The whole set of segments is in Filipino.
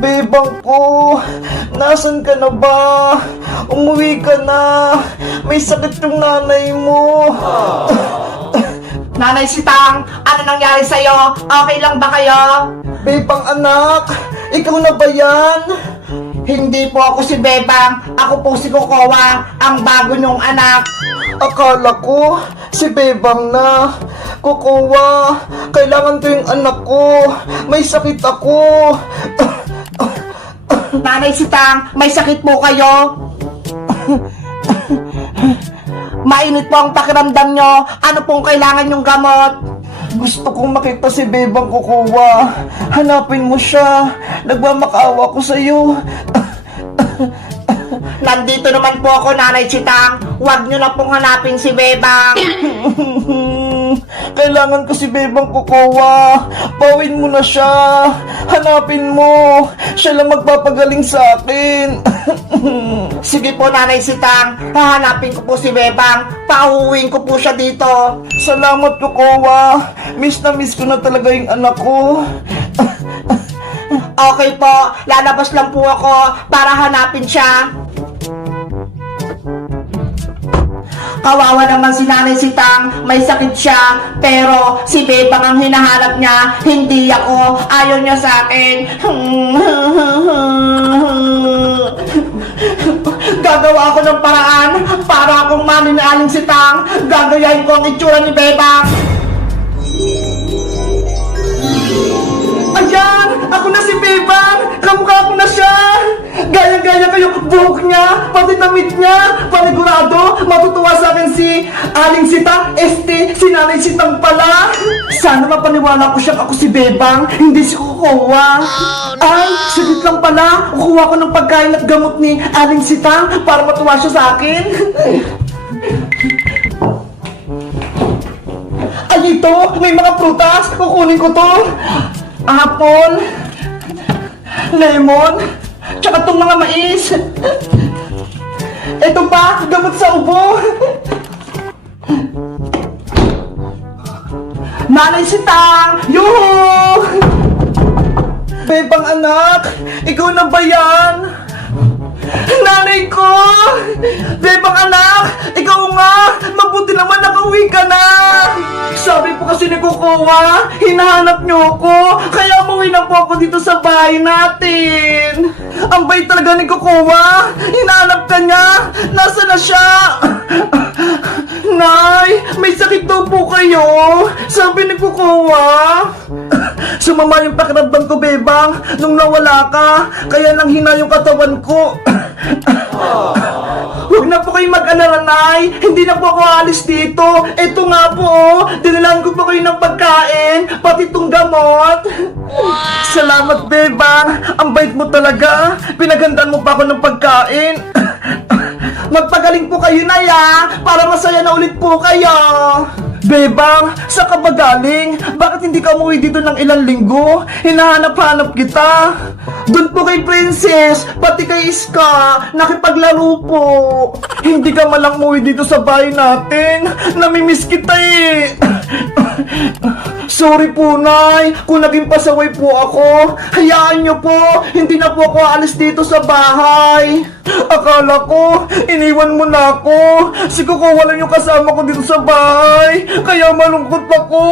Bebang ko, nasan ka na ba? Umuwi ka na. May sakit yung nanay mo. Nanay Sitang, ano nangyari sa'yo? Okay lang ba kayo? Bebang anak, ikaw na ba yan? Hindi po ako si Bebang. Ako po si Kokowa, ang bago niyong anak. Akala ko, si Bebang na. Kukuha, kailangan ko yung anak ko. May sakit ako. Nanay Sitang, may sakit po kayo? Mainit po ang pakiramdam nyo. Ano pong kailangan yung gamot? Gusto kong makita si Bebang Kukuha. Hanapin mo siya. Nagmamakaawa ko sa'yo. Nandito naman po ako, Nanay Sitang. Huwag nyo na pong hanapin si Bebang. Kailangan ko si Bebang Kukuha. Bawin mo na siya. Hanapin mo. Siya lang magpapagaling sa akin. Sige po, Nanay Sitang. Hahanapin ko po si Bebang. Pauuwiin ko po siya dito. Salamat, Kukuha. Miss na miss ko na talaga yung anak ko. Okay po, lalabas lang po ako para hanapin siya. Kawawa naman si Nanay Sitang, may sakit siya, pero si Bebang ang hinahanap niya, hindi ako. Ayaw niya sa akin. Gagawa ako ng paraan para akong mani ni Aling Sitang. Gagayahin ko ang itsura ni Bebang. Ayan! Ako na si Bebang! Kamukha ko na siya! Gaya-gaya kayo! Buhok niya! Pati damit niya! Panigurado! Matutuwa sa akin si Aling Sitang! Si Nanay Sitang pala! Sana mapaniwala ko siyang ako si Bebang! Hindi si Kukuha! Ay! Saglit lang pala! Kukuha ko ng pagkain at gamot ni Aling Sitang para matuwa siya sa akin! Ay, ito! May mga prutas! Kukunin ko to! Apple, lemon, tsaka itong mga mais. Ito pa, gamot sa ubo. Nanay Sitang! Yuhu! Bebang anak, ikaw na ba yan? Nanay ko! Bebang anak, ikaw nga! Mabuti naman nakauwi ka na! Sabi po kasi ni Kukuha, hinahanap niyo ako, kaya umuwi na po ako dito sa bahay natin. Ang bait talaga ni Kukuha, hinahanap ka niya, nasa na siya? Nay, may sakit daw po kayo, sabi ni Kukuha. Sumama yung pakiramdam ko, Bebang, nung nawala ka, kaya nang hina yung katawan ko. Huwag na po kayo mag-alala, Nay. Hindi na po ako alis dito. Ito nga po, dinilaan ko po kayo ng pagkain, pati itong gamot. Salamat, Bebang. Ang bait mo talaga. Pinaghandaan mo pa ako ng pagkain. Magpagaling po kayo, Nay, para masaya na ulit po kayo. Bebang, saan ka ba galing? Bakit hindi ka umuwi dito ng ilang linggo? Hinahanap-hanap kita. Doon po kay Princess, pati kay Iska, nakipaglaro po. Hindi ka malang umuwi dito sa bahay natin. Namimiss kita eh. Sorry po, Nay, kung naging pasaway po ako. Hayaan niyo po, hindi na po ako alis dito sa bahay. Akala ko, iniwan mo na ako. Si Kukuha lang yung kasama ko dito sa bahay. Kaya malungkot ako.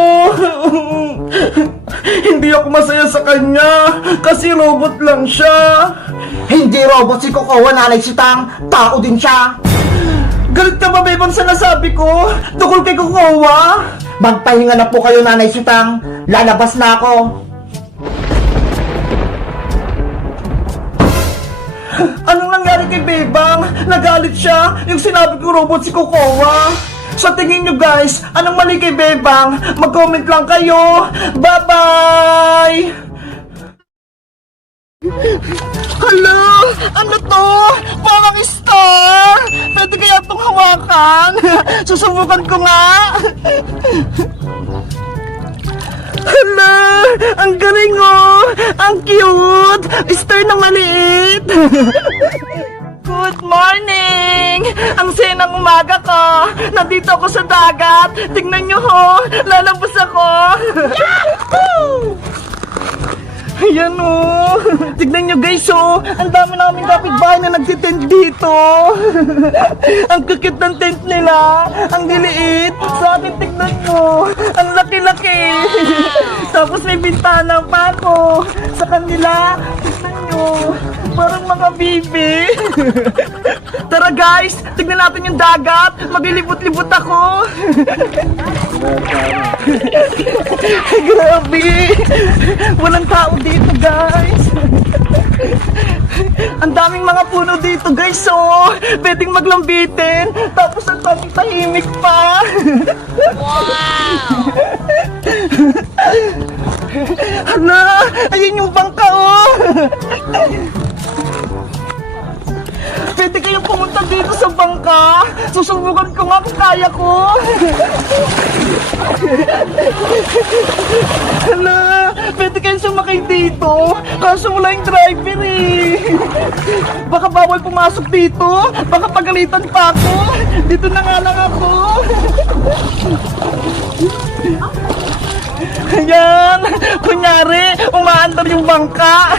Hindi ako masaya sa kanya kasi robot lang siya. Hindi robot si Kukuha, Nanay Sitang. Tao din siya. Galit ka ba, Bebang, sa nasabi ko? Tukol kay Kukuha? Magpahinga na po kayo, Nanay Sitang. Lalabas na ako. Anong nangyari kay Bebang? Nagalit siya yung sinabi ko robot si Kukuha. Sa tingin nyo, guys, anong mali kay Bebang? Mag-comment lang kayo. Bye-bye! Hala! Ano to? Parang star! Pwede kaya itong hawakan? Susubukan ko nga! Hala! Ang galing oh! Ang cute! Star na maliit! Good morning! Ang senang umaga ko! Nandito ako sa dagat! Tingnan nyo ho! Lalabas ako! Yahoo! Ayan oh. Tignan nyo guys oh. Ang dami namin kapitbahay na nagtitent dito. Ang kukit ng tent nila. Ang liliit. Sa akin tignan nyo. Ang laki-laki. Tapos may bintana pa ako. Sa kanila. Tignan nyo. Parang mga bibi. Tara guys. Tignan natin yung dagat. Maglilibot-libot ako. Grabe. Walang tao dito guys. Ang daming mga puno dito guys oh. Pwedeng maglambitin. Tapos ang daming tahimik pa. Wow! Hala, ayun yung bangka oh. Pwede kayong pumunta dito sa bangka. Susubukan ko nga kung kaya ko. Hala, pwede kayong sumakay dito. Kaso wala yung driver eh. Baka bawal pumasok dito. Baka pagalitan pa ako. Dito na nga lang ako. Ayan, kunyari, umaandar yung bangka.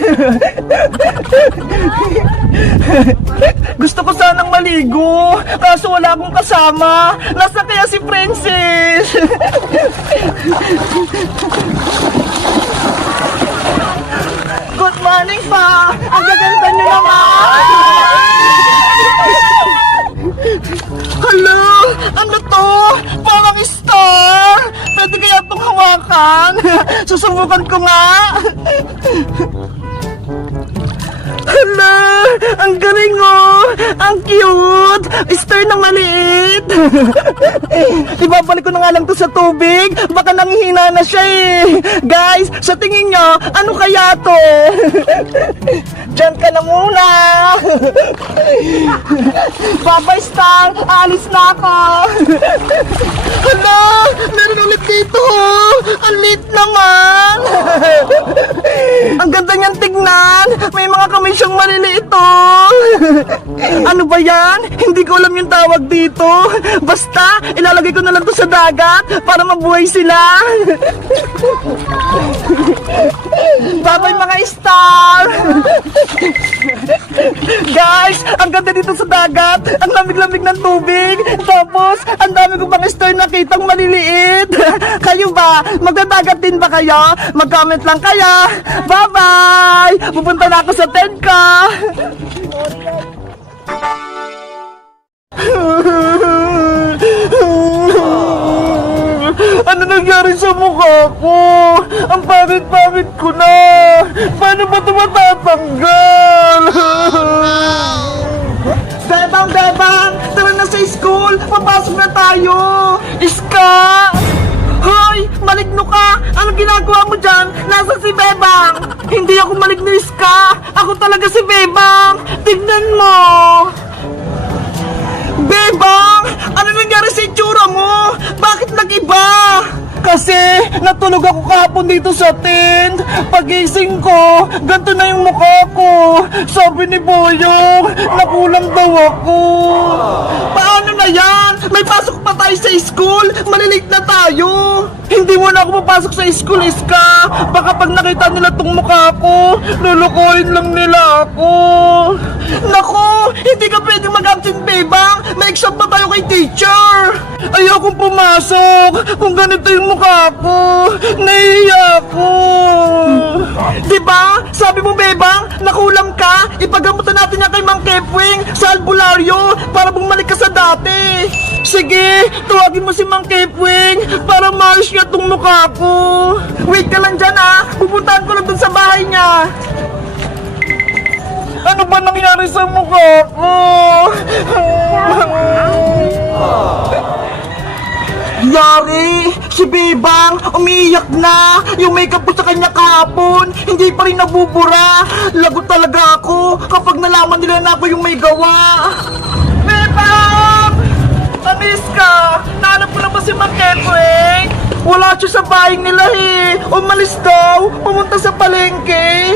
Gusto ko sanang maligo, kaso wala akong kasama. Nasa kaya si Princess? Good morning pa! Ang gaganda niyo naman! Hello! Ano to? Parang star! Pwede kaya itong hawakan? Susubukan ko nga! Hala! Ang galing oh! Ang cute! Star na maliit! Ibabalik ko na nga lang to sa tubig. Baka nanghihina na siya eh. Guys, sa tingin nyo, ano kaya to? Diyan ka na muna! Bye-bye, Star! Alis na ako! Hala! Meron ulit dito! Ang lit naman! Ang ganda niyang tignan! May mga kamay siyang maliliit oh! Ano ba yan? Hindi ko alam yung tawag dito. Basta, ilalagay ko na lang to sa dagat para mabuhay sila. Bye-bye mga star! Guys, ang ganda dito sa dagat. Ang lamig-lamig ng tubig. Tapos, ang dami ko pang star nakitang maliliit. Kayo ba? Magdadagat din ba kayo? Mag-comment lang kayo. Bye-bye! Pupunta na ako sa tent ko. Ano nangyari sa mukha ko? Ang pangit-pangit ko na! Paano ba ito matatanggal? Bebang! Bebang! Tara na sa school! Papasok na tayo! Iska! Hoy! Maligno ka! Anong ginagawa mo dyan? Nasa si Bebang! Hindi ako maligno, Iska! Ako talaga si Bebang! Tignan mo! Bebang! Ano nangyari sa itsura mo? Bakit nag-iba? Kasi natulog ako kahapon dito sa tent. Pagising ko, ganito na yung mukha ko. Sabi ni Boyong, nakulang daw ako. Paano na yan? May pasok pa tayo sa school. Malilate na tayo. Hindi mo na ako papasok sa school, Iska. Baka pag nakita nila tong mukha ko, lulukoyin lang nila ako. Naku, hindi ka pwedeng mag-absent, Bebang. May exam pa tayo kay teacher. Ayokong pumasok kung ganito yung mukha ko. Nahihiya ako. Diba? Sabi mo, Bebang, nakulam ka. Ipagamutan natin yan kay Mang Kepwing sa albularyo para bumalik ka sa dati. Sige, tuwagin mo si Mang Kepwing para maayos niya tong mukha ko. Wait ka lang dyan ah. Pupuntahan ko lang dun sa bahay niya. Ano ba nangyari sa mukha ko? Yari! Si Bebang, umiiyak na! Yung makeup ko sa kanya kahapon, hindi pa rin nabubura! Lagot talaga ako kapag nalaman nila na ako yung may gawa! Bebang! Tamis ka! Nahanap ko na ba si Mang Kepwing? Wala siya sa bahay nila eh! Umalis daw! Pumunta sa palengke!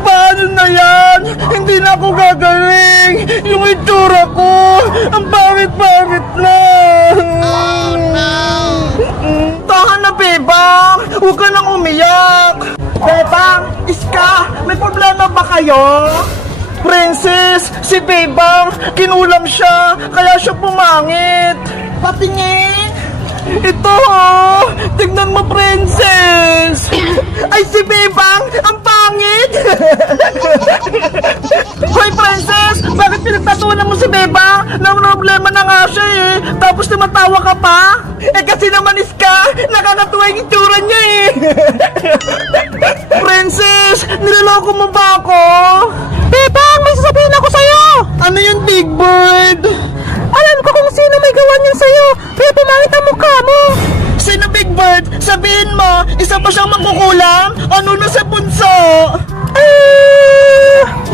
Paano na yan? Hindi na ako gagaling! Yung itsura ko! Ang pangit-pangit na! Oh no! Tahan na, Bebang! Huwag ka nang umiyak! Bebang! Iska! Handa na ba kayo? Princess, si Bebang, kinulam siya, kaya siya pumangit. Patingin. Ito, oh. Tignan mo, Princess. Ay, si Bebang, ang pangit. Hoy, Princess, bakit pinagtatunan mo si Bebang? Na problema na nga siya eh. Tapos tumatawa ka pa? Eh kasi naman Iska, nakakatuwa yung itsura niya eh. Princess, niloloko mo ba ako? Bebang, may sasabihin ako sa'yo. Ano yun, Big Bird? Alam ko kung sino may gawa niyan sa'yo. Kaya pumangit ang mukha mo. Sino, Big Bird? Sabihin mo, isa pa siyang mangkukulam? Ano na sa bunso?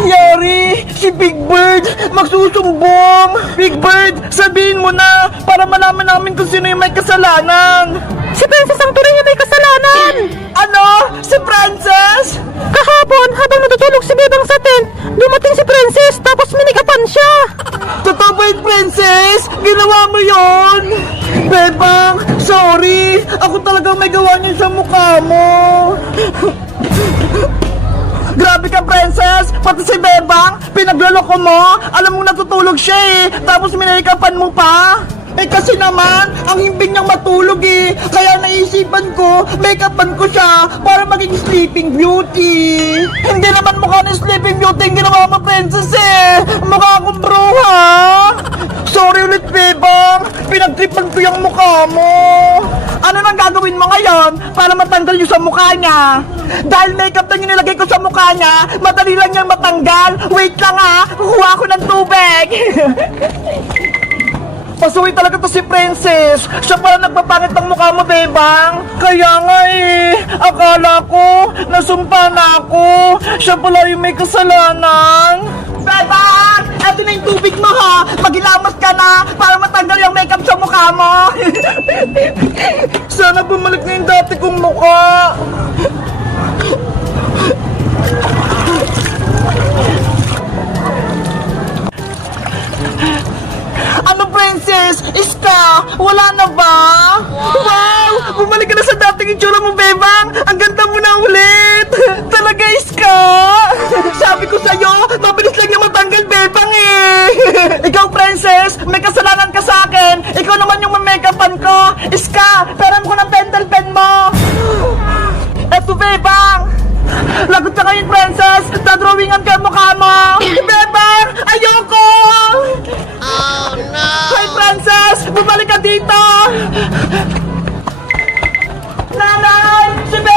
Yari, si Big Bird magsusumbong. Big Bird, sabihin mo na para malaman namin kung sino yung may kasalanan. Si Princess ang tunay na may kasalanan. Ano? Si Princess? Kahapon, habang natutulog si Bebang sa tent, dumating si Princess tapos minikapan siya. Totoo ba yun, Princess? Ginawa mo yon? Bebang, sorry. Ako talagang may gawa niyo sa mukha mo. Grabe ka, Princess! Pati si Bebang, pinagloloko mo! Alam mo natutulog siya eh! Tapos minikapan mo pa! Eh kasi naman, ang himbing niyang matulog eh! Kaya naisipan ko, make-upan ko siya para maging sleeping beauty! Hindi naman mukha ng sleeping beauty yung ginawa mo, Princess eh! Mukha akong bruha! Sorry ulit, Bebang! Pinagtripan ko yung mukha mo! Ano nang gagawin mo ngayon para matanggal yung sa mukha niya? Dahil makeup na yung nilagay ko sa mukha niya, madali lang niyang matanggal. Wait lang ha, kukuha ko ng tubig. Pasuwi talaga to si Princess. Siya pala nagpapangit ng mukha mo, Bebang. Kaya nga eh, akala ko, nasumpa na ako. Siya pala yung may kasalanan. Bebang! Eto na yung tubig mo ha! Maghilamas ka na para matanggal yung makeup sa mukha mo! Sana bumalik na yung dati kong mukha! Ano, Princess? Iska? Wala na ba? Wow! Bumalik ka na sa dating itsura mo, Bebang! Ang ganda mo na ulit! Talaga, Iska! Sabi ko sa'yo, mabilis lang niya matanggal, Bebang eh! Ikaw, Princess, may kasalanan ka sa akin! Ikaw naman yung mamake-upan ko! Iska, peram ko ng pentel pen mo! Eto, Bebang! Lagot ka ngayon, Princess! Dadrawingan ka ang mukha mo! Bebang! Ayoko! Oh, no! Hoy, Princess! Bumalik ka dito! Nanay! Si Bebang!